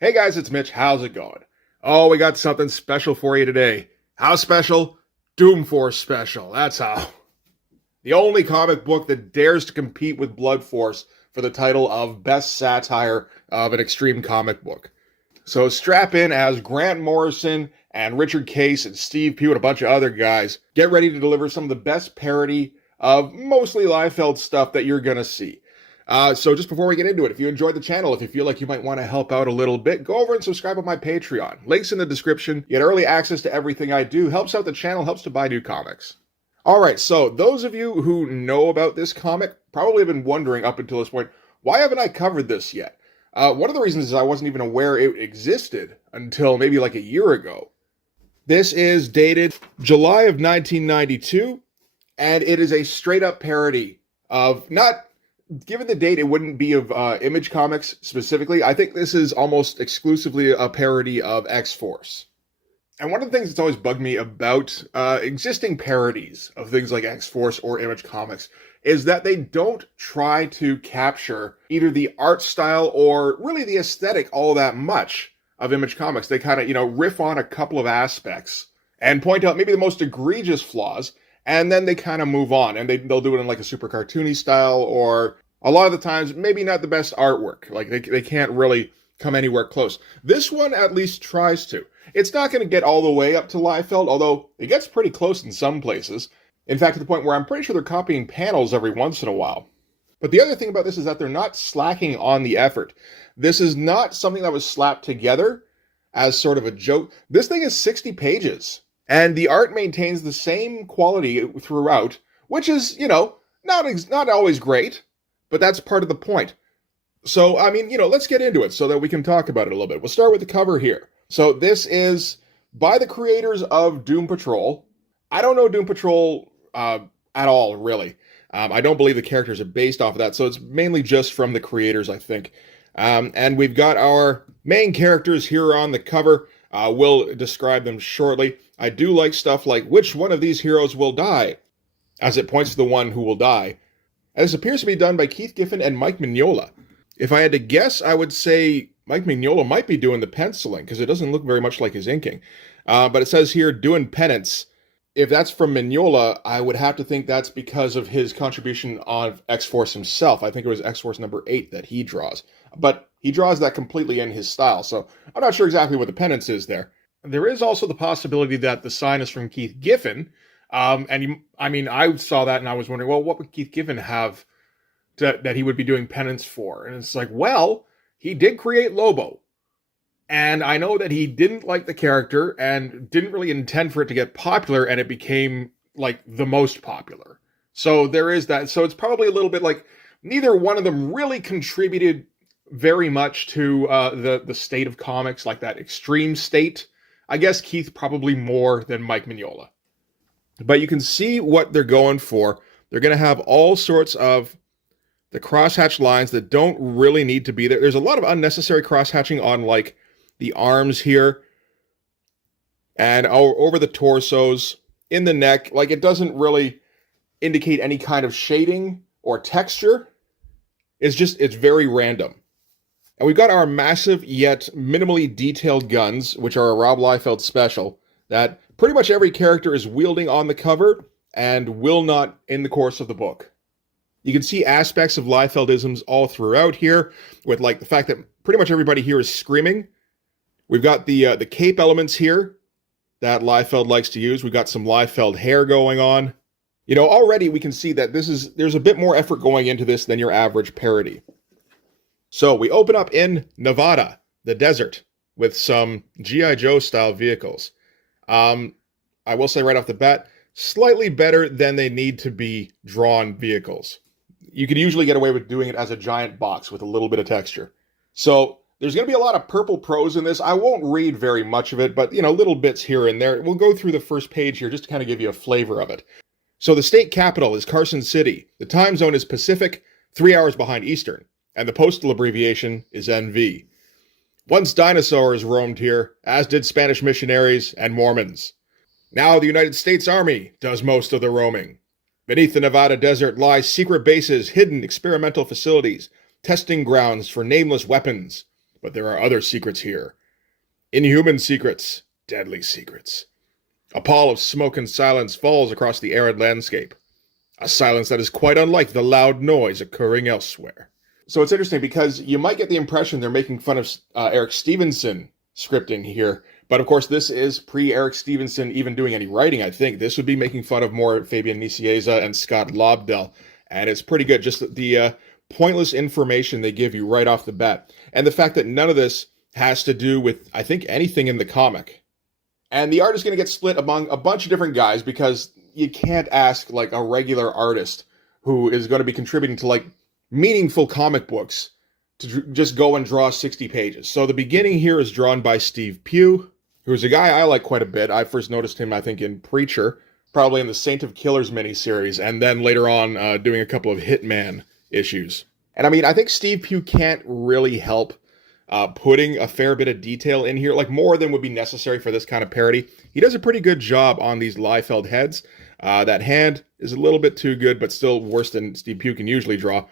Hey guys, it's Mitch. How's it going? Oh, we got something special for you today. How special? Doom Force special. That's how. The only comic book that dares to compete with Blood Force for the title of Best Satire of an Extreme Comic Book. So strap in as Grant Morrison and Richard Case and Steve Pugh and a bunch of other guys get ready to deliver some of the best parody of mostly Liefeld stuff that you're going to see. So just before we get into it, if you enjoyed the channel, if you feel like you might want to help out a little bit, go over and subscribe on my Patreon. Links in the description. You get early access to everything I do. Helps out the channel, helps to buy new comics. Alright, so those of you who know about this comic probably have been wondering up until this point, why haven't I covered this yet? One of the reasons is I wasn't even aware it existed until maybe like a year ago. This is dated July of 1992, and it is a straight-up parody of, not, given the date, it wouldn't be of Image Comics specifically. I think this is almost exclusively a parody of X-Force. And one of the things that's always bugged me about existing parodies of things like X-Force or Image Comics is that they don't try to capture either the art style or really the aesthetic all that much of Image Comics. They kind of, riff on a couple of aspects and point out maybe the most egregious flaws, and then they kind of move on, and they'll do it in like a super cartoony style, or a lot of the times, maybe not the best artwork. Like, they can't really come anywhere close. This one at least tries to. It's not going to get all the way up to Liefeld, although it gets pretty close in some places. In fact, to the point where I'm pretty sure they're copying panels every once in a while. But the other thing about this is that they're not slacking on the effort. This is not something that was slapped together as sort of a joke. This thing is 60 pages. And the art maintains the same quality throughout, which is, not always great, but that's part of the point. So, let's get into it so that we can talk about it a little bit. We'll start with the cover here. So this is by the creators of Doom Patrol. I don't know Doom Patrol at all, really. I don't believe the characters are based off of that, so it's mainly just from the creators, I think. And we've got our main characters here on the cover. We'll describe them shortly. I do like stuff like, which one of these heroes will die? As it points to the one who will die. And this appears to be done by Keith Giffen and Mike Mignola. If I had to guess, I would say Mike Mignola might be doing the penciling, because it doesn't look very much like his inking. But it says here, doing penance. If that's from Mignola, I would have to think that's because of his contribution on X-Force himself. I think it was X-Force number 8 that he draws. But he draws that completely in his style, so I'm not sure exactly what the penance is there. There is also the possibility that the sign is from Keith Giffen. I saw that and I was wondering, well, what would Keith Giffen have that he would be doing penance for? And it's like, well, he did create Lobo. And I know that he didn't like the character and didn't really intend for it to get popular, and it became, like, the most popular. So there is that. So it's probably a little bit like neither one of them really contributed very much to the state of comics, like that extreme state. I guess Keith probably more than Mike Mignola. But you can see what they're going for. They're going to have all sorts of the crosshatch lines that don't really need to be there. There's a lot of unnecessary crosshatching on, like, the arms here. And over the torsos, in the neck. Like, it doesn't really indicate any kind of shading or texture. It's very random. And we've got our massive yet minimally detailed guns, which are a Rob Liefeld special, that pretty much every character is wielding on the cover and will not in the course of the book. You can see aspects of Liefeldisms all throughout here, with like the fact that pretty much everybody here is screaming. We've got the cape elements here that Liefeld likes to use. We've got some Liefeld hair going on. Already we can see that there's a bit more effort going into this than your average parody. So we open up in Nevada, the desert, with some G.I. Joe style vehicles. I will say right off the bat, slightly better than they need to be drawn vehicles. You could usually get away with doing it as a giant box with a little bit of texture. So there's going to be a lot of purple prose in this. I won't read very much of it, but, little bits here and there. We'll go through the first page here just to kind of give you a flavor of it. So the state capital is Carson City. The time zone is Pacific, 3 hours behind Eastern. And the postal abbreviation is NV. Once dinosaurs roamed here, as did Spanish missionaries and Mormons. Now the United States Army does most of the roaming. Beneath the Nevada desert lie secret bases, hidden experimental facilities, testing grounds for nameless weapons. But there are other secrets here. Inhuman secrets, deadly secrets. A pall of smoke and silence falls across the arid landscape. A silence that is quite unlike the loud noise occurring elsewhere. So it's interesting because you might get the impression they're making fun of Eric Stevenson scripting here. But of course, this is pre-Eric Stevenson even doing any writing, I think. This would be making fun of more Fabian Nicieza and Scott Lobdell. And it's pretty good. Just the pointless information they give you right off the bat. And the fact that none of this has to do with, I think, anything in the comic. And the art is going to get split among a bunch of different guys because you can't ask like a regular artist who is going to be contributing to like meaningful comic books to just go and draw 60 pages. So the beginning here is drawn by Steve Pugh, who's a guy I like quite a bit. I first noticed him, I think, in Preacher, probably in the Saint of Killers miniseries, and then later on doing a couple of Hitman issues. And I mean, I think Steve Pugh can't really help putting a fair bit of detail in here, like more than would be necessary for this kind of parody. He does a pretty good job on these Liefeld heads. That hand is a little bit too good, but still worse than Steve Pugh can usually draw.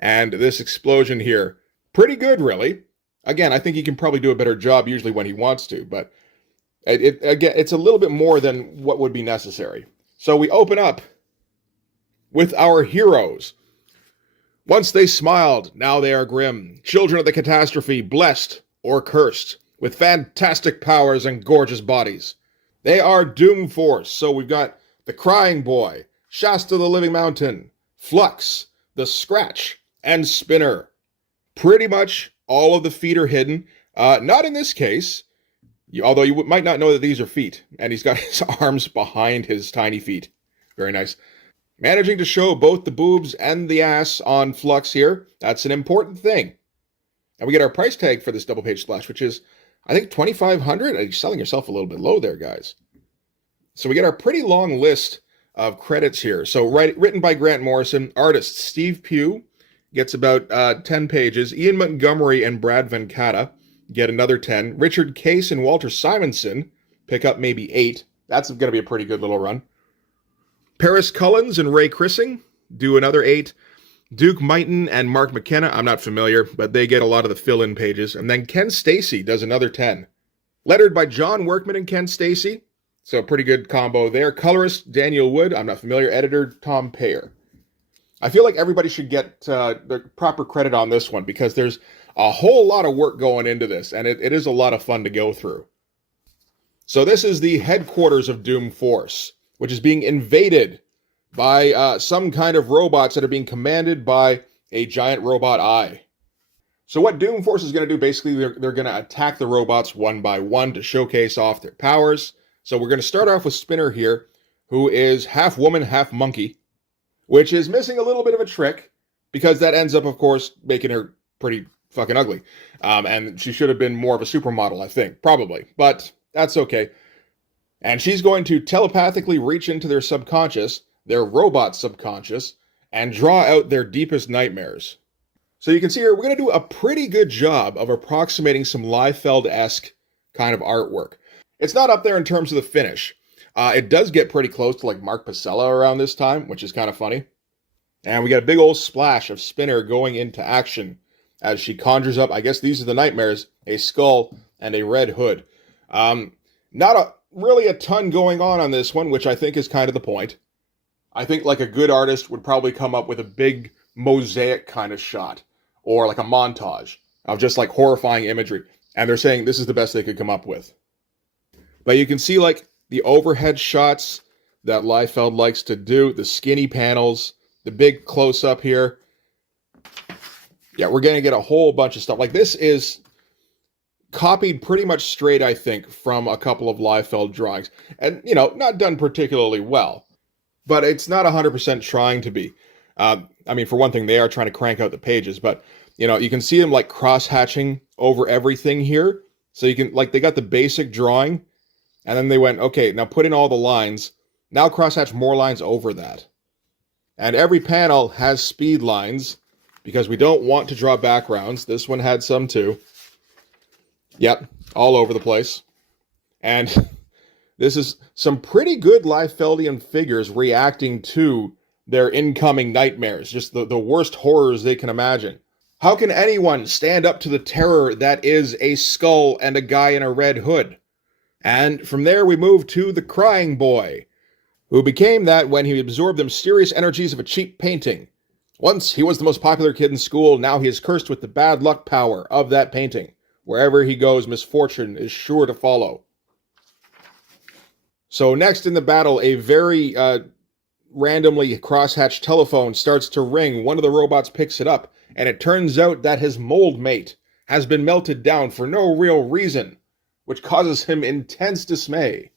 And this explosion here, pretty good, really. Again, I think he can probably do a better job usually when he wants to, but again, it's a little bit more than what would be necessary. So we open up with our heroes. Once they smiled, now they are grim. Children of the catastrophe, blessed or cursed, with fantastic powers and gorgeous bodies. They are Doom Force, so we've got the Crying Boy, Shasta the Living Mountain, Flux, the Scratch, and Spinner. Pretty much all of the feet are hidden. Not in this case, although you might not know that these are feet. And he's got his arms behind his tiny feet. Very nice. Managing to show both the boobs and the ass on Flux here. That's an important thing. And we get our price tag for this double page splash, which is, I think, $2,500. You're selling yourself a little bit low there, guys. So we get our pretty long list of credits here. So written by Grant Morrison. Artist Steve Pugh gets about 10 pages. Ian Montgomery and Brad Venkata get another 10. Richard Case and Walter Simonson pick up maybe 8. That's going to be a pretty good little run. Paris Cullens and Ray Crissing do another 8. Duke Mighton and Mark McKenna, I'm not familiar, but they get a lot of the fill-in pages. And then Ken Stacy does another 10. Lettered by John Workman and Ken Stacy. So pretty good combo there. Colorist Daniel Wood, I'm not familiar. Editor Tom Payer. I feel like everybody should get the proper credit on this one because there's a whole lot of work going into this, and it is a lot of fun to go through. So this is the headquarters of Doom Force, which is being invaded by some kind of robots that are being commanded by a giant robot eye. So what Doom Force is going to do, basically, they're going to attack the robots one by one to showcase off their powers. So we're going to start off with Spinner here, who is half woman, half monkey, which is missing a little bit of a trick, because that ends up, of course, making her pretty fucking ugly. And she should have been more of a supermodel, I think, probably. But that's okay. And she's going to telepathically reach into their subconscious, their robot subconscious, and draw out their deepest nightmares. So you can see here, we're going to do a pretty good job of approximating some Liefeld-esque kind of artwork. It's not up there in terms of the finish. It does get pretty close to like Mark Pacella around this time, which is kind of funny. And we got a big old splash of Spinner going into action as she conjures up, I guess these are the nightmares, a skull and a red hood. Not really a ton going on this one, which I think is kind of the point. I think like a good artist would probably come up with a big mosaic kind of shot or like a montage of just like horrifying imagery. And they're saying this is the best they could come up with. But you can see like the overhead shots that Liefeld likes to do, the skinny panels, the big close-up here. Yeah, we're going to get a whole bunch of stuff. Like this is copied pretty much straight, I think, from a couple of Liefeld drawings. And, you know, not done particularly well. But it's not 100% trying to be. I mean, for one thing, they are trying to crank out the pages. But, you know, you can see them like cross-hatching over everything here. So you can, like, they got the basic drawing. And then they went, okay, now put in all the lines. Now crosshatch more lines over that. And every panel has speed lines because we don't want to draw backgrounds. This one had some too. Yep, all over the place. And this is some pretty good Liefeldian figures reacting to their incoming nightmares. Just the worst horrors they can imagine. How can anyone stand up to the terror that is a skull and a guy in a red hood? And from there we move to the crying boy, who became that when he absorbed the mysterious energies of a cheap painting. Once he was the most popular kid in school, now he is cursed with the bad luck power of that painting. Wherever he goes, misfortune is sure to follow. So next in the battle, a very randomly crosshatched telephone starts to ring. One of the robots picks it up, and it turns out that his mold mate has been melted down for no real reason, which causes him intense dismay.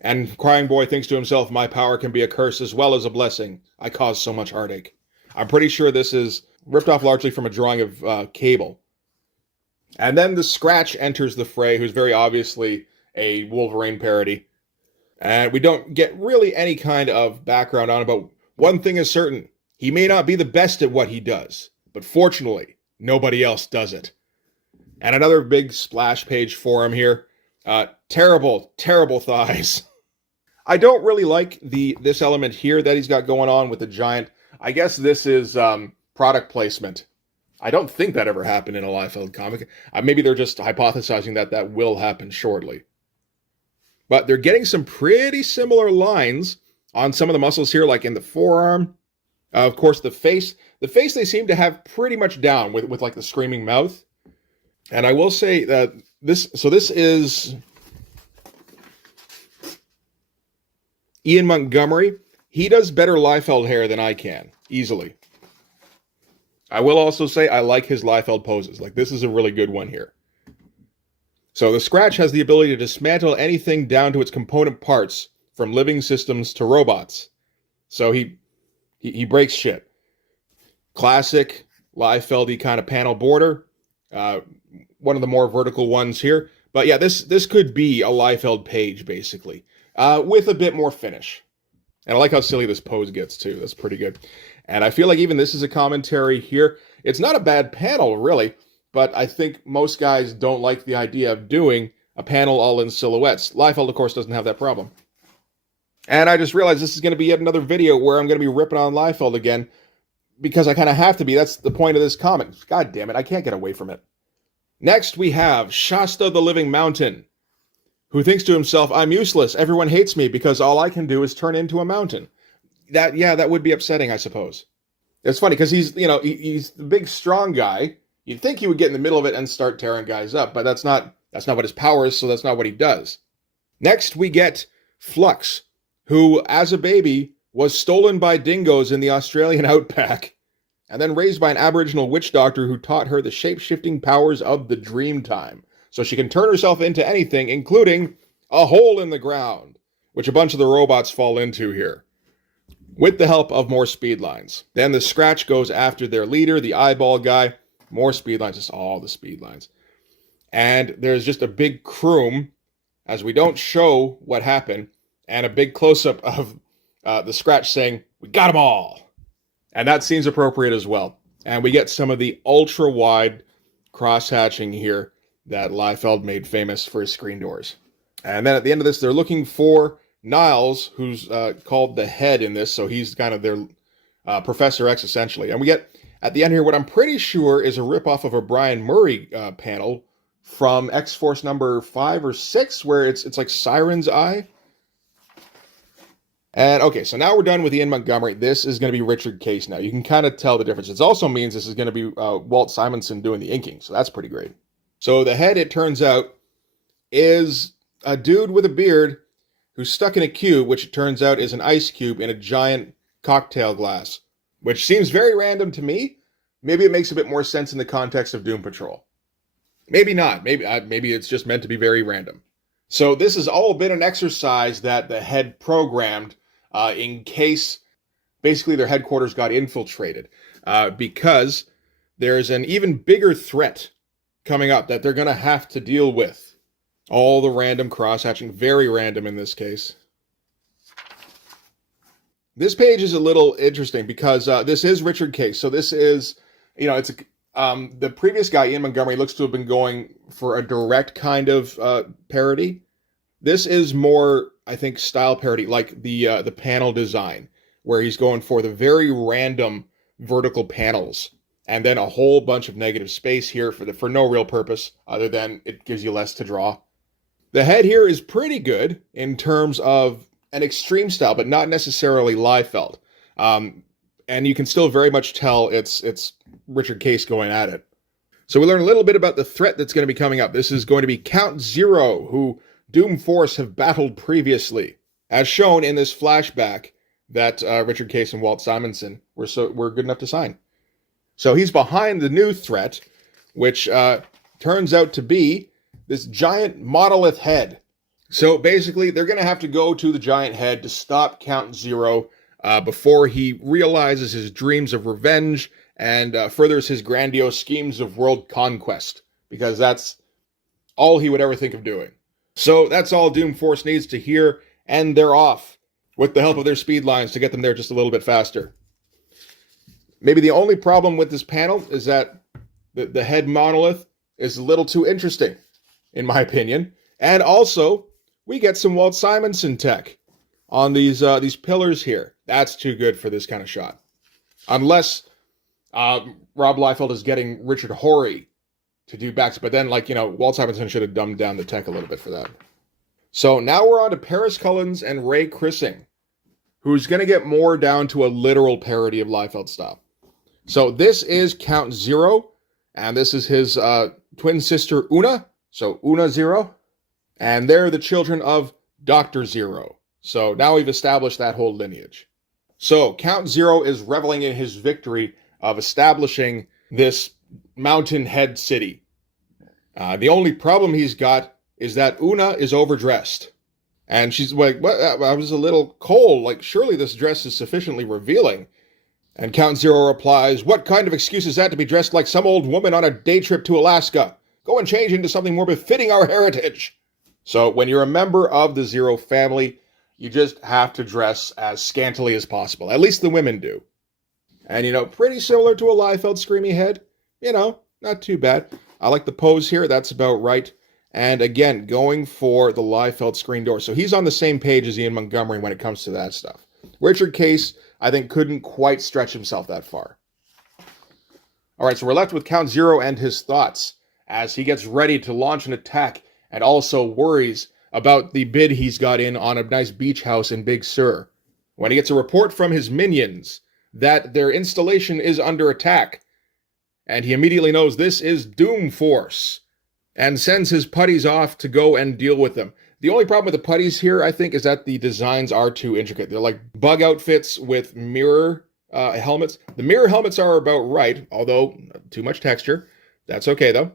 And Crying Boy thinks to himself, my power can be a curse as well as a blessing. I cause so much heartache. I'm pretty sure this is ripped off largely from a drawing of Cable. And then the Scratch enters the fray, who's very obviously a Wolverine parody. And we don't get really any kind of background on it, but one thing is certain. He may not be the best at what he does, but fortunately, nobody else does it. And another big splash page for him here. Terrible, terrible thighs. I don't really like this element here that he's got going on with the giant. I guess this is product placement. I don't think that ever happened in a Liefeld comic. Maybe they're just hypothesizing that will happen shortly. But they're getting some pretty similar lines on some of the muscles here, like in the forearm. Of course, the face. The face they seem to have pretty much down with like the screaming mouth. And I will say that this is Ian Montgomery. He does better Liefeld hair than I can, easily. I will also say I like his Liefeld poses. Like, this is a really good one here. So the Scratch has the ability to dismantle anything down to its component parts, from living systems to robots. So he breaks shit. Classic Liefeld-y kind of panel border. One of the more vertical ones here. But yeah, this could be a Liefeld page, basically, with a bit more finish. And I like how silly this pose gets, too. That's pretty good. And I feel like even this is a commentary here. It's not a bad panel, really, but I think most guys don't like the idea of doing a panel all in silhouettes. Liefeld, of course, doesn't have that problem. And I just realized this is going to be yet another video where I'm going to be ripping on Liefeld again, because I kind of have to be. That's the point of this comic. God damn it, I can't get away from it. Next, we have Shasta the Living Mountain, who thinks to himself, I'm useless. Everyone hates me because all I can do is turn into a mountain. That would be upsetting, I suppose. It's funny because he's the big, strong guy. You'd think he would get in the middle of it and start tearing guys up, but that's not what his power is, so that's not what he does. Next, we get Flux, who, as a baby, was stolen by dingoes in the Australian outback, and then raised by an Aboriginal witch doctor who taught her the shape-shifting powers of the Dreamtime, so she can turn herself into anything, including a hole in the ground, which a bunch of the robots fall into here, with the help of more speed lines. Then the Scratch goes after their leader, the eyeball guy. More speed lines, just all the speed lines. And there's just a big croom, as we don't show what happened, and a big close-up of the Scratch saying, we got them all. And that seems appropriate as well. And we get some of the ultra-wide cross-hatching here that Liefeld made famous for his screen doors. And then at the end of this, they're looking for Niles, who's called the Head in this, so he's kind of their Professor X, essentially. And we get, at the end here, what I'm pretty sure is a ripoff of a Brian Murray panel from X-Force number 5 or 6, where it's like Siren's Eye. And, okay, so now we're done with Ian Montgomery. This is going to be Richard Case now. You can kind of tell the difference. It also means this is going to be Walt Simonson doing the inking, so that's pretty great. So the Head, it turns out, is a dude with a beard who's stuck in a cube, which it turns out is an ice cube in a giant cocktail glass, which seems very random to me. Maybe it makes a bit more sense in the context of Doom Patrol. Maybe not. Maybe it's just meant to be very random. So this has all been an exercise that the Head programmed in case basically their headquarters got infiltrated, because there's an even bigger threat coming up that they're going to have to deal with. All the random cross-hatching, very random in this case. This page is a little interesting because this is Richard Case. So this is, it's the previous guy, Ian Montgomery, looks to have been going for a direct kind of parody. This is more, I think, style parody, like the panel design, where he's going for the very random vertical panels and then a whole bunch of negative space here for no real purpose other than it gives you less to draw. The head here is pretty good in terms of an extreme style, but not necessarily Liefeld. And you can still very much tell it's Richard Case going at it. So we learn a little bit about the threat that's going to be coming up. This is going to be Count Zero, who Doom Force have battled previously, as shown in this flashback that Richard Case and Walt Simonson were good enough to sign. So he's behind the new threat, which turns out to be this giant monolith head. So basically, they're going to have to go to the giant head to stop Count Zero before he realizes his dreams of revenge and furthers his grandiose schemes of world conquest, because that's all he would ever think of doing. So that's all Doom Force needs to hear, and they're off with the help of their speed lines to get them there just a little bit faster. Maybe the only problem with this panel is that the head monolith is a little too interesting, in my opinion. And also, we get some Walt Simonson tech on these pillars here. That's too good for this kind of shot. Unless Rob Liefeld is getting Richard Horry to do backs, but then, Walt Simonson should have dumbed down the tech a little bit for that. So now we're on to Paris Cullens and Ray Crissing, who's going to get more down to a literal parody of Liefeld style. So this is Count Zero, and this is his twin sister Una, so Una Zero, and they're the children of Dr. Zero. So now we've established that whole lineage. So Count Zero is reveling in his victory of establishing this mountain head city. The only problem he's got is that Una is overdressed. And she's like, "What? I was a little cold. Surely this dress is sufficiently revealing." And Count Zero replies, "What kind of excuse is that to be dressed like some old woman on a day trip to Alaska? Go and change into something more befitting our heritage." So when you're a member of the Zero family, you just have to dress as scantily as possible. At least the women do. And, pretty similar to a Liefeld screamy head. Not too bad. I like the pose here. That's about right. And again, going for the Liefeld screen door. So he's on the same page as Ian Montgomery when it comes to that stuff. Richard Case, I think, couldn't quite stretch himself that far. All right, so we're left with Count Zero and his thoughts as he gets ready to launch an attack and also worries about the bid he's got in on a nice beach house in Big Sur, when he gets a report from his minions that their installation is under attack, and he immediately knows this is Doom Force, and sends his putties off to go and deal with them. The only problem with the putties here, I think, is that the designs are too intricate. They're like bug outfits with mirror helmets. The mirror helmets are about right, although too much texture. That's okay, though.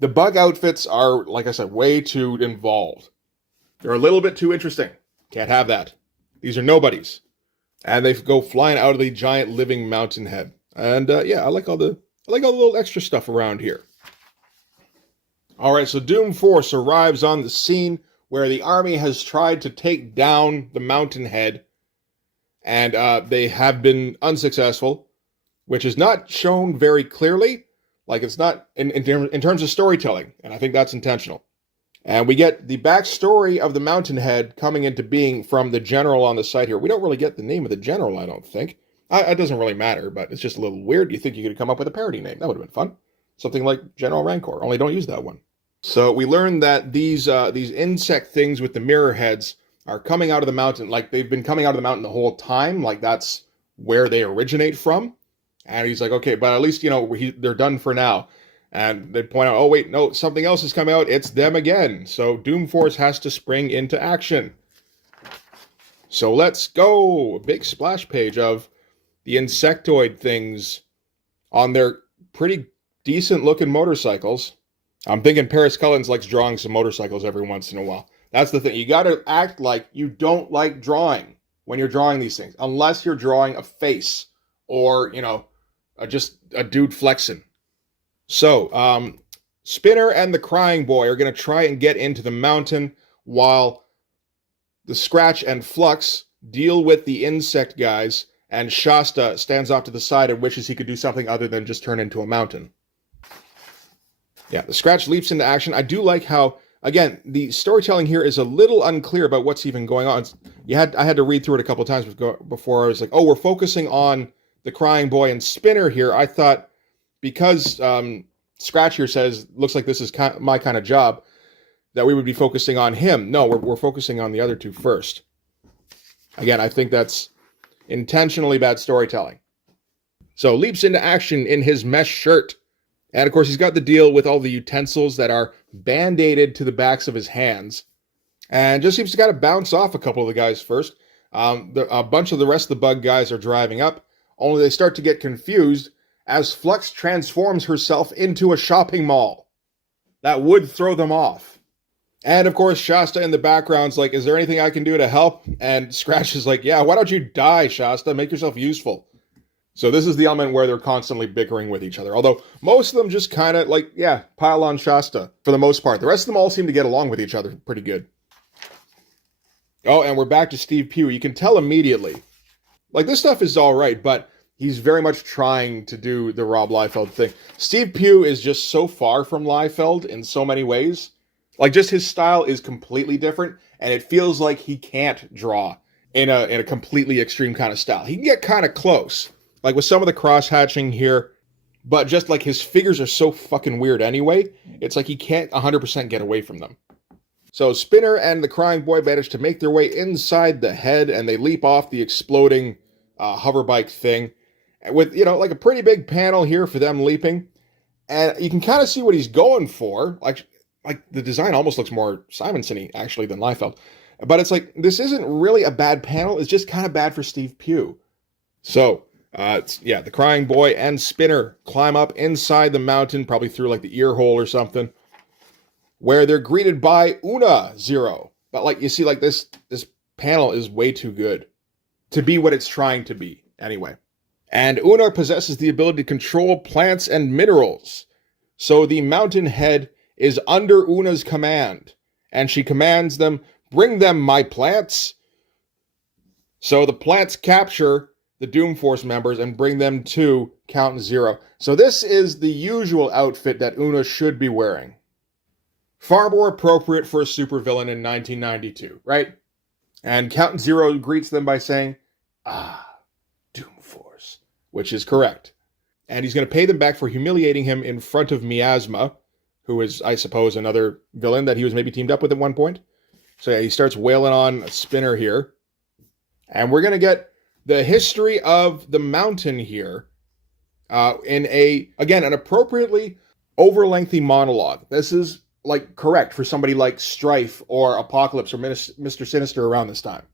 The bug outfits are, like I said, way too involved. They're a little bit too interesting. Can't have that. These are nobodies. And they go flying out of the giant living mountain head. And I like all the little extra stuff around here. All right, so Doom Force arrives on the scene where the army has tried to take down the mountain head, and they have been unsuccessful, which is not shown very clearly. It's not in terms of storytelling, and I think that's intentional. And we get the backstory of the mountain head coming into being from the general on the site here. We don't really get the name of the general, I don't think. It doesn't really matter, but it's just a little weird. You think you could come up with a parody name. That would have been fun. Something like General Rancor, only don't use that one. So we learned that these insect things with the mirror heads are coming out of the mountain. They've been coming out of the mountain the whole time. That's where they originate from. And he's like, okay, but at least, they're done for now. And they point out, oh, wait, no, something else has come out. It's them again. So Doom Force has to spring into action. So let's go. A big splash page of the insectoid things on their pretty decent-looking motorcycles. I'm thinking Paris Cullens likes drawing some motorcycles every once in a while. That's the thing. You got to act like you don't like drawing when you're drawing these things, unless you're drawing a face or, just a dude flexing. So, Spinner and the Crying Boy are going to try and get into the mountain while the Scratch and Flux deal with the insect guys, and Shasta stands off to the side and wishes he could do something other than just turn into a mountain. Yeah, the Scratch leaps into action. I do like how, again, the storytelling here is a little unclear about what's even going on. I had to read through it a couple of times before I was like, oh, we're focusing on the Crying Boy and Spinner here, I thought because Scratch here says, looks like this is my kind of job, that we would be focusing on him. No, we're focusing on the other two first. Again, I think that's intentionally bad storytelling. So leaps into action in his mesh shirt. And of course, he's got the deal with all the utensils that are band-aided to the backs of his hands. And just seems to kind of bounce off a couple of the guys first. A bunch of the rest of the bug guys are driving up, only they start to get confused as Flux transforms herself into a shopping mall. That would throw them off. And of course, Shasta in the background's like, is there anything I can do to help? And Scratch is like, yeah, why don't you die, Shasta? Make yourself useful. So this is the element where they're constantly bickering with each other. Although most of them just kind of like, yeah, pile on Shasta for the most part. The rest of them all seem to get along with each other pretty good. Oh, and we're back to Steve Pugh. You can tell immediately. Like, this stuff is all right, but he's very much trying to do the Rob Liefeld thing. Steve Pugh is just so far from Liefeld in so many ways. Like, just his style is completely different, and it feels like he can't draw in a completely extreme kind of style. He can get kind of close, like with some of the cross-hatching here, but just like his figures are so fucking weird anyway, it's like he can't 100% get away from them. So Spinner and the Crying Boy manage to make their way inside the head, and they leap off the exploding hoverbike thing with, you know, like a pretty big panel here for them leaping. And you can kind of see what he's going for. Like the design almost looks more Simonson-y, actually, than Liefeld. But it's like, this isn't really a bad panel. It's just kind of bad for Steve Pugh. So, the Crying Boy and Spinner climb up inside the mountain, probably through like the ear hole or something, where they're greeted by Una Zero. But like, you see, like this panel is way too good to be what it's trying to be, anyway. And Una possesses the ability to control plants and minerals. So the mountain head is under Una's command, and she commands them, bring them my plants. So the plants capture the Doom Force members and bring them to Count Zero. So this is the usual outfit that Una should be wearing. Far more appropriate for a supervillain in 1992, right? And Count Zero greets them by saying, Doom Force, which is correct. And he's going to pay them back for humiliating him in front of Miasma, who is, I suppose, another villain that he was maybe teamed up with at one point. So yeah, he starts wailing on a Spinner here. And we're going to get the history of the mountain here in an appropriately over-lengthy monologue. This is, like, correct for somebody like Strife or Apocalypse or Mr. Sinister around this time.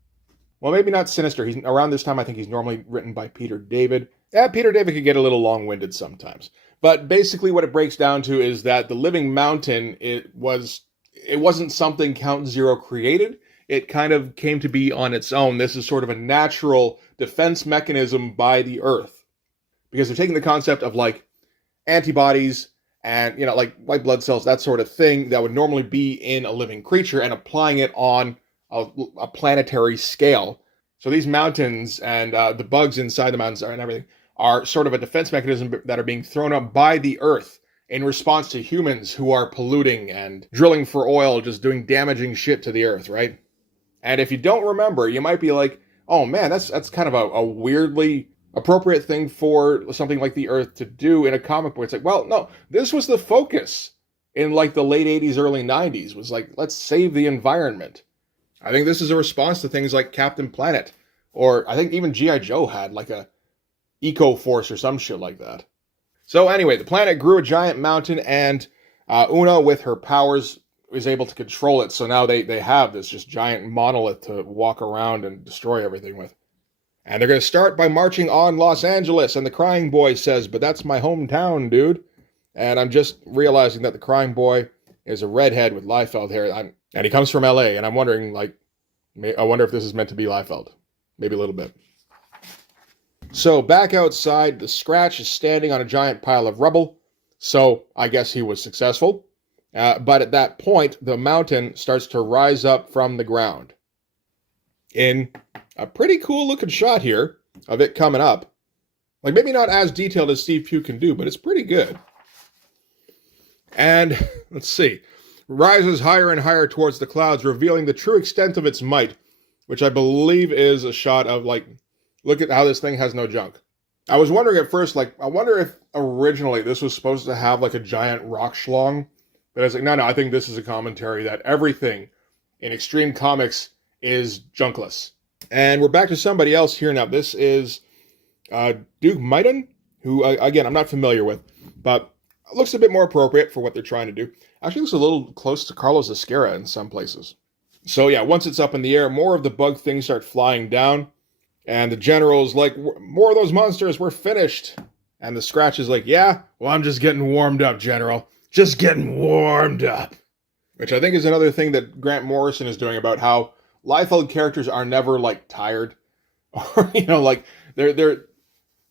Well, maybe not Sinister. Around this time, I think he's normally written by Peter David. Yeah, Peter David could get a little long-winded sometimes. But basically what it breaks down to is that the Living Mountain, it wasn't something Count Zero created. It kind of came to be on its own. This is sort of a natural defense mechanism by the Earth. Because they're taking the concept of, like, antibodies and, you know, like white blood cells, that sort of thing that would normally be in a living creature, and applying it on a planetary scale. So these mountains and the bugs inside the mountains and everything are sort of a defense mechanism that are being thrown up by the Earth in response to humans who are polluting and drilling for oil, just doing damaging shit to the Earth, right? And if you don't remember, you might be like, oh man, that's kind of a weirdly appropriate thing for something like the Earth to do in a comic book. It's like, well, no, this was the focus in like the late 80s, early 90s, was like, let's save the environment. I think this is a response to things like Captain Planet, or I think even G.I. Joe had like a Eco Force or some shit like that. So anyway, the planet grew a giant mountain, and Una, with her powers, is able to control it. So now they have this just giant monolith to walk around and destroy everything with. And they're going to start by marching on Los Angeles, and the Crying Boy says, but that's my hometown, dude. And I'm just realizing that the Crying Boy is a redhead with Liefeld hair, and he comes from LA, and I'm wondering, like, I wonder if this is meant to be Liefeld. Maybe a little bit. So back outside, the Scratch is standing on a giant pile of rubble, so I guess he was successful. But at that point, the mountain starts to rise up from the ground. In a pretty cool looking shot here of it coming up. Like, maybe not as detailed as Steve Pugh can do, but it's pretty good. And, let's see, rises higher and higher towards the clouds, revealing the true extent of its might, which I believe is a shot of, like, look at how this thing has no junk. I was wondering at first, like, I wonder if originally this was supposed to have like a giant rock schlong. But I was like, no, I think this is a commentary that everything in Extreme Comics is junkless. And we're back to somebody else here now. This is Duke Maiden, who, again, I'm not familiar with, but looks a bit more appropriate for what they're trying to do. Actually looks a little close to Carlos Esquerra in some places. So yeah, once it's up in the air, more of the bug things start flying down. And the general's like, more of those monsters, we're finished. And the Scratch is like, yeah, well, I'm just getting warmed up, General. Just getting warmed up. Which I think is another thing that Grant Morrison is doing about how Liefeld characters are never, like, tired. Or, you know, like, they're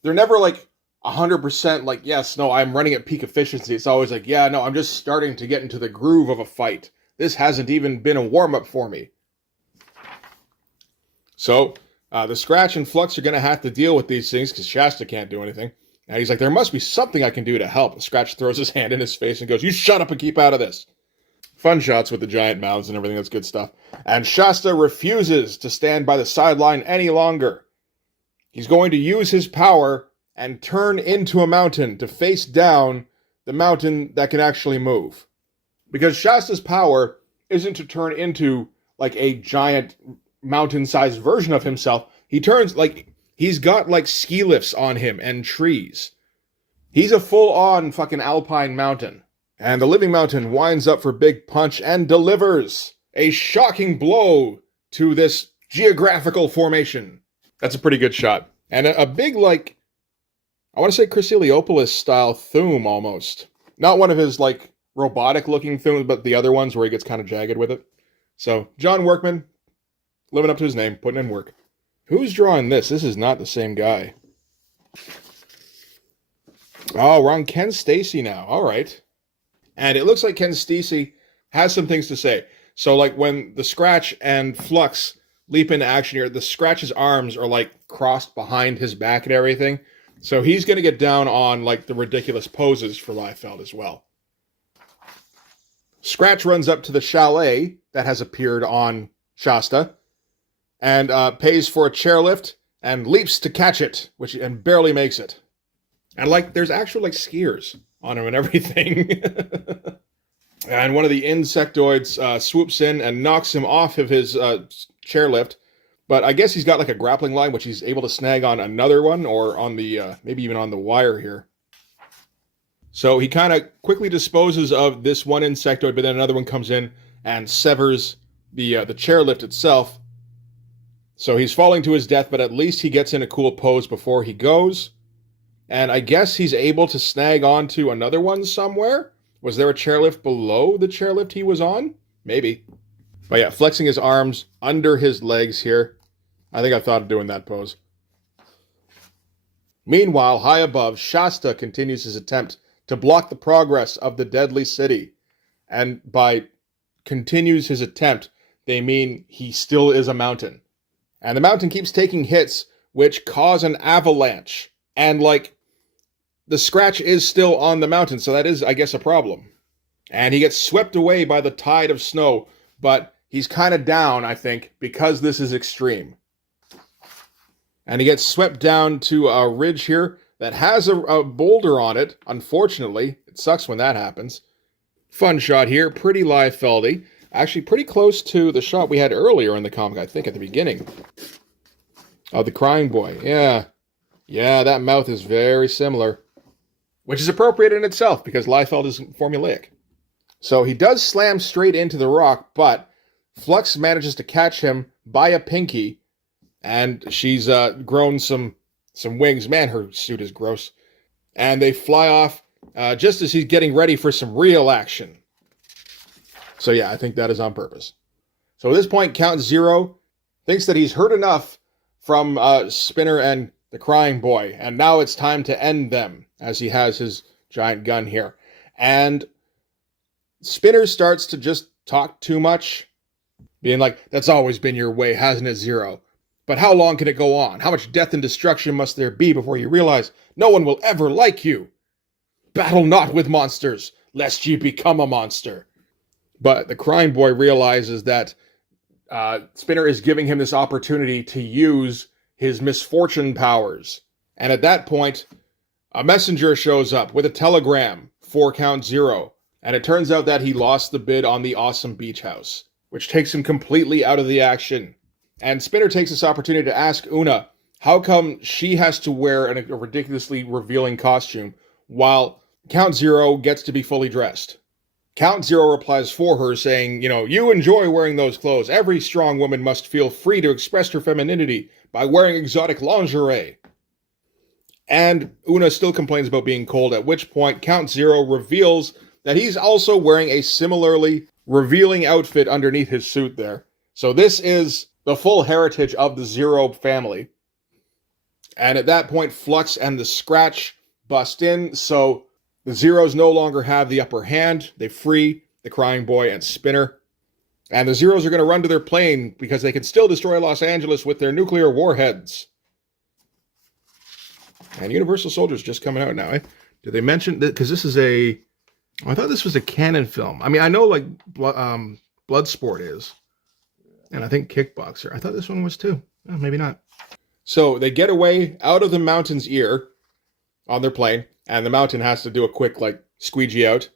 never, like, 100% like, yes, no, I'm running at peak efficiency. It's always like, yeah, no, I'm just starting to get into the groove of a fight. This hasn't even been a warm-up for me. So, the Scratch and Flux are going to have to deal with these things because Shasta can't do anything. And he's like, there must be something I can do to help. The Scratch throws his hand in his face and goes, you shut up and keep out of this. Fun shots with the giant mouths and everything. That's good stuff. And Shasta refuses to stand by the sideline any longer. He's going to use his power and turn into a mountain to face down the mountain that can actually move. Because Shasta's power isn't to turn into like a giant mountain-sized version of himself. He turns like he's got like ski lifts on him and trees. He's a full-on fucking alpine mountain. And the living mountain winds up for big punch and delivers a shocking blow to this geographical formation. That's a pretty good shot. And a big, like, I want to say Chris Eliopoulos style Thum almost. Not one of his, like, robotic-looking Thums, but the other ones where he gets kind of jagged with it. So, John Workman, living up to his name, putting in work. Who's drawing this? This is not the same guy. Oh, we're on Ken Stacy now. All right. And it looks like Ken Stacy has some things to say. So, like, when the Scratch and Flux leap into action here, the Scratch's arms are, like, crossed behind his back and everything. So he's going to get down on, like, the ridiculous poses for Liefeld as well. Scratch runs up to the chalet that has appeared on Shasta and pays for a chairlift and leaps to catch it, and barely makes it. And, like, there's actual, like, skiers on him and everything. And one of the insectoids swoops in and knocks him off of his chairlift. But I guess he's got, like, a grappling line, which he's able to snag on another one, or on the, maybe even on the wire here. So he kind of quickly disposes of this one insectoid, but then another one comes in and severs the chairlift itself. So he's falling to his death, but at least he gets in a cool pose before he goes. And I guess he's able to snag onto another one somewhere. Was there a chairlift below the chairlift he was on? Maybe. But yeah, flexing his arms under his legs here. I think I thought of doing that pose. Meanwhile, high above, Shasta continues his attempt to block the progress of the deadly city. And by continues his attempt, they mean he still is a mountain. And the mountain keeps taking hits, which cause an avalanche. And, like, the Scratch is still on the mountain, so that is, I guess, a problem. And he gets swept away by the tide of snow, but he's kind of down, I think, because this is extreme. And he gets swept down to a ridge here that has a boulder on it. Unfortunately, it sucks when that happens. Fun shot here, pretty Liefeldy. Actually, pretty close to the shot we had earlier in the comic, I think, at the beginning. Oh, the crying boy. Yeah. Yeah, that mouth is very similar. Which is appropriate in itself, because Liefeld is formulaic. So he does slam straight into the rock, but Flux manages to catch him by a pinky, and she's grown some wings. Man, her suit is gross. And they fly off just as he's getting ready for some real action. So yeah, I think that is on purpose. So at this point, Count Zero thinks that he's heard enough from Spinner and the crying boy, and now it's time to end them, as he has his giant gun here. And Spinner starts to just talk too much, being like, that's always been your way, hasn't it, Zero? But how long can it go on? How much death and destruction must there be before you realize no one will ever like you? Battle not with monsters, lest ye become a monster. But the crying boy realizes that Spinner is giving him this opportunity to use his misfortune powers. And at that point, a messenger shows up with a telegram for Count Zero. And it turns out that he lost the bid on the awesome beach house, which takes him completely out of the action. And Spinner takes this opportunity to ask Una how come she has to wear a ridiculously revealing costume while Count Zero gets to be fully dressed. Count Zero replies for her, saying, you enjoy wearing those clothes. Every strong woman must feel free to express her femininity by wearing exotic lingerie. And Una still complains about being cold, at which point Count Zero reveals that he's also wearing a similarly revealing outfit underneath his suit there. So this is the full heritage of the Zero family. And at that point, Flux and the Scratch bust in, so the Zeros no longer have the upper hand. They free the Crying Boy and Spinner. And the Zeros are going to run to their plane because they can still destroy Los Angeles with their nuclear warheads. And Universal Soldier's just coming out now, eh? Did they mention that? Because this is I thought this was a canon film. I mean, I know like Bloodsport is. And I think Kickboxer. I thought this one was too. Oh, maybe not. So they get away out of the mountain's ear on their plane. And the mountain has to do a quick, squeegee out.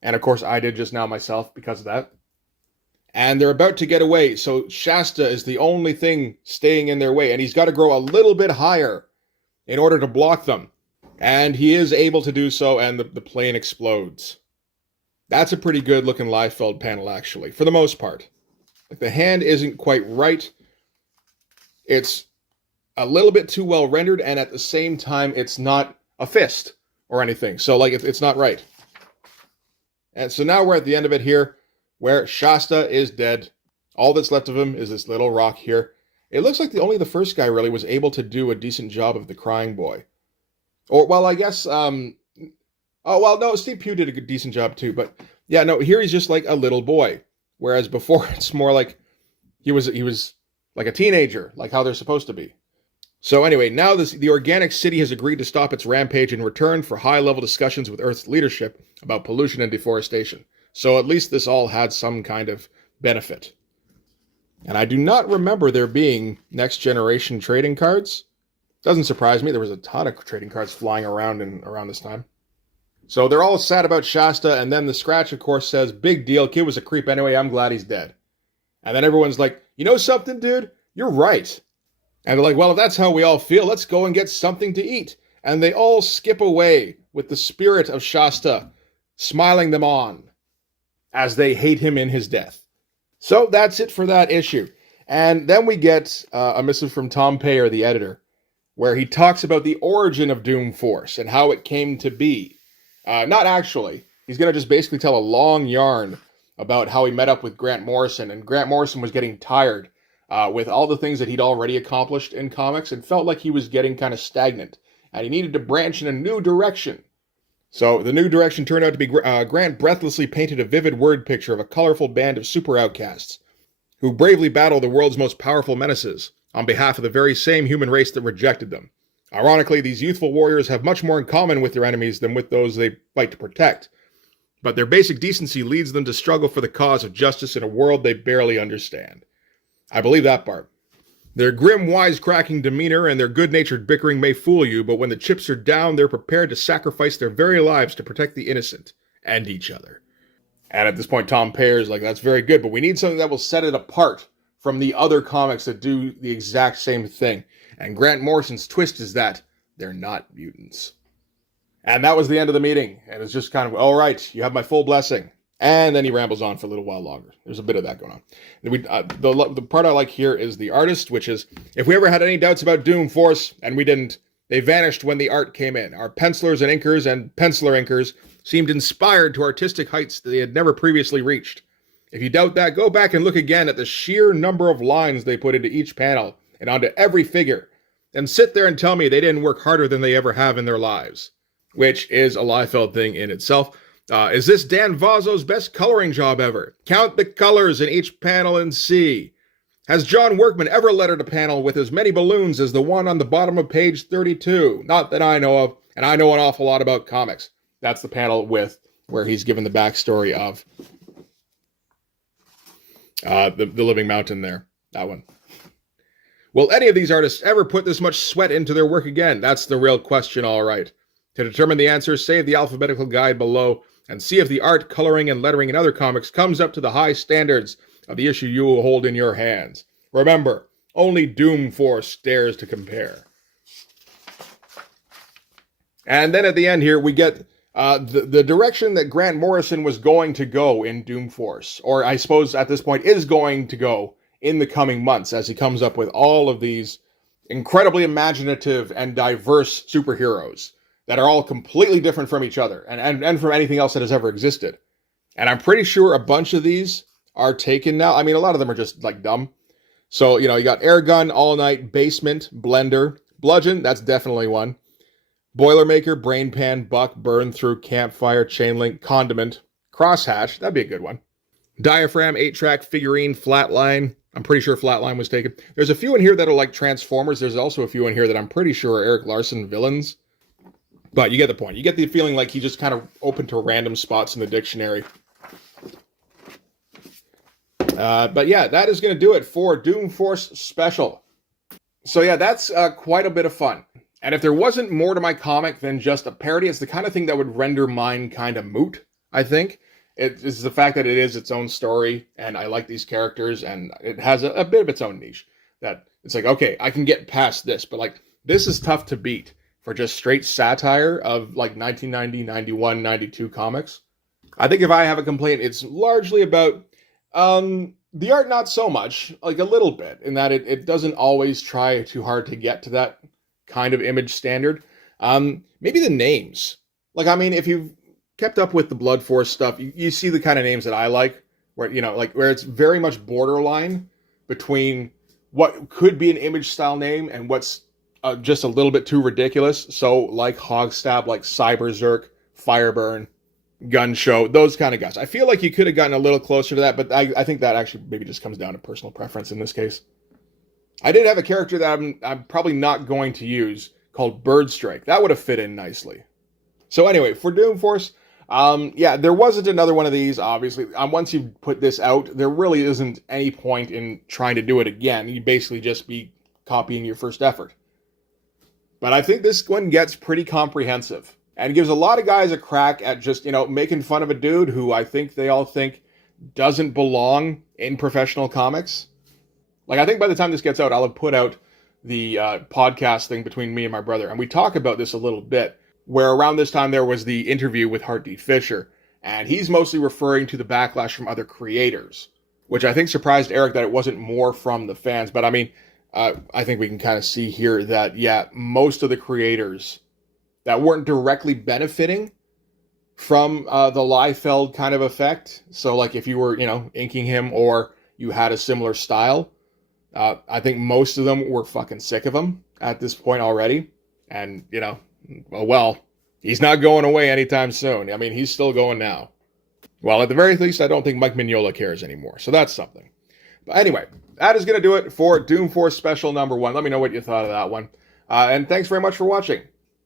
And, of course, I did just now myself because of that. And they're about to get away. So Shasta is the only thing staying in their way. And he's got to grow a little bit higher in order to block them. And he is able to do so, and the plane explodes. That's a pretty good-looking Liefeld panel, actually, for the most part. The hand isn't quite right. It's a little bit too well rendered, and at the same time, it's not a fist or anything. So, it's not right. And so now we're at the end of it here, where Shasta is dead. All that's left of him is this little rock here. It looks like only the first guy really was able to do a decent job of the Crying Boy. Or, well, I guess, no, Steve Pugh did a decent job too. But, yeah, no, here he's just like a little boy. Whereas before, it's more like he was like a teenager, like how they're supposed to be. So anyway, now the Organic City has agreed to stop its rampage in return for high-level discussions with Earth's leadership about pollution and deforestation. So at least this all had some kind of benefit. And I do not remember there being next-generation trading cards. Doesn't surprise me. There was a ton of trading cards flying around around this time. So they're all sad about Shasta, and then the Scratch, of course, says, big deal, kid was a creep anyway, I'm glad he's dead. And then everyone's like, you know something, dude? You're right. And they're like, well, if that's how we all feel, let's go and get something to eat. And they all skip away with the spirit of Shasta smiling them on as they hate him in his death. So that's it for that issue. And then we get a missive from Tom Payer, the editor, where he talks about the origin of Doom Force and how it came to be. Not actually. He's going to just basically tell a long yarn about how he met up with Grant Morrison. And Grant Morrison was getting tired with all the things that he'd already accomplished in comics and felt like he was getting kind of stagnant. And he needed to branch in a new direction. So the new direction turned out to be Grant breathlessly painted a vivid word picture of a colorful band of super outcasts who bravely battle the world's most powerful menaces on behalf of the very same human race that rejected them. Ironically, these youthful warriors have much more in common with their enemies than with those they fight to protect. But their basic decency leads them to struggle for the cause of justice in a world they barely understand. I believe that part. Their grim, wisecracking demeanor and their good-natured bickering may fool you, but when the chips are down, they're prepared to sacrifice their very lives to protect the innocent and each other. And at this point, Tom Payer's like, that's very good, but we need something that will set it apart from the other comics that do the exact same thing. And Grant Morrison's twist is that they're not mutants. And that was the end of the meeting. And it's just kind of, all right, you have my full blessing. And then he rambles on for a little while longer. There's a bit of that going on. The part I like here is the artist, which is, if we ever had any doubts about Doom Force, and we didn't, they vanished when the art came in. Our pencilers and inkers and penciler inkers seemed inspired to artistic heights that they had never previously reached. If you doubt that, go back and look again at the sheer number of lines they put into each panel and onto every figure, and sit there and tell me they didn't work harder than they ever have in their lives, which is a Liefeld thing in itself. Is this Dan Vazzo's best coloring job ever? Count the colors in each panel and see. Has John Workman ever lettered a panel with as many balloons as the one on the bottom of page 32? Not that I know of, and I know an awful lot about comics. That's the panel where he's given the backstory of the Living Mountain there. That one. Will any of these artists ever put this much sweat into their work again? That's the real question, all right. To determine the answer, save the alphabetical guide below and see if the art, coloring, and lettering in other comics comes up to the high standards of the issue you will hold in your hands. Remember, only Doom Force dares to compare. And then at the end here, we get the direction that Grant Morrison was going to go in Doom Force, or I suppose at this point is going to go in the coming months as he comes up with all of these incredibly imaginative and diverse superheroes that are all completely different from each other and from anything else that has ever existed. And I'm pretty sure a bunch of these are taken now. I mean, a lot of them are just like dumb. So, you got Air Gun, All Night, Basement, Blender, Bludgeon, that's definitely one. Boilermaker, Brain Pan, Buck, Burn Through, Campfire, Chainlink, Condiment, Crosshatch, that'd be a good one. Diaphragm, 8-track, Figurine, Flatline. I'm pretty sure Flatline was taken. There's a few in here that are like Transformers. There's also a few in here that I'm pretty sure are Eric Larson villains. But you get the point. You get the feeling like he just kind of opened to random spots in the dictionary. But yeah, that is going to do it for Doom Force Special. So yeah, that's quite a bit of fun. And if there wasn't more to my comic than just a parody, it's the kind of thing that would render mine kind of moot, I think. It is the fact that it is its own story, and I like these characters, and it has a bit of its own niche. That it's like, okay, I can get past this, but like, this is tough to beat for just straight satire of like 1990, 91, 92 comics. I think if I have a complaint, it's largely about the art, not so much, like a little bit, in that it doesn't always try too hard to get to that kind of image standard. Maybe the names. Like, I mean, if you've kept up with the Blood Force stuff, you see the kind of names that I like, where, where it's very much borderline between what could be an image style name and what's just a little bit too ridiculous. So, like Hogstab, like Cyberzerk, Fireburn, Gun Show, those kind of guys. I feel like you could have gotten a little closer to that, but I think that actually maybe just comes down to personal preference in this case. I did have a character that I'm probably not going to use called Birdstrike. That would have fit in nicely. So anyway, for Doom Force, yeah, there wasn't another one of these, obviously. Once you put this out, there really isn't any point in trying to do it again. You'd basically just be copying your first effort. But I think this one gets pretty comprehensive and gives a lot of guys a crack at just, making fun of a dude who I think they all think doesn't belong in professional comics. Like, I think by the time this gets out, I'll have put out the podcast thing between me and my brother, and we talk about this a little bit, where around this time there was the interview with Hart D. Fisher, and he's mostly referring to the backlash from other creators, which I think surprised Eric that it wasn't more from the fans. But I mean, I think we can kind of see here that, yeah, most of the creators that weren't directly benefiting from the Liefeld kind of effect, so like if you were, inking him or you had a similar style, I think most of them were fucking sick of him at this point already. And, well, he's not going away anytime soon. I mean, he's still going now. Well, at the very least, I don't think Mike Mignola cares anymore. So that's something. But anyway, that is going to do it for Doom Force Special number 1. Let me know what you thought of that one. And thanks very much for watching.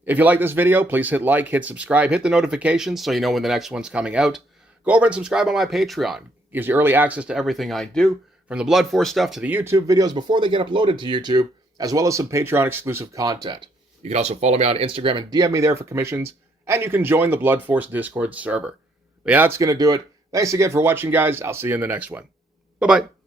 If you like this video, please hit like, hit subscribe, hit the notifications so you know when the next one's coming out. Go over and subscribe on my Patreon. Gives you early access to everything I do, from the Blood Force stuff to the YouTube videos before they get uploaded to YouTube, as well as some Patreon exclusive content. You can also follow me on Instagram and DM me there for commissions, and you can join the Blood Force Discord server. But yeah, that's going to do it. Thanks again for watching, guys. I'll see you in the next one. Bye-bye.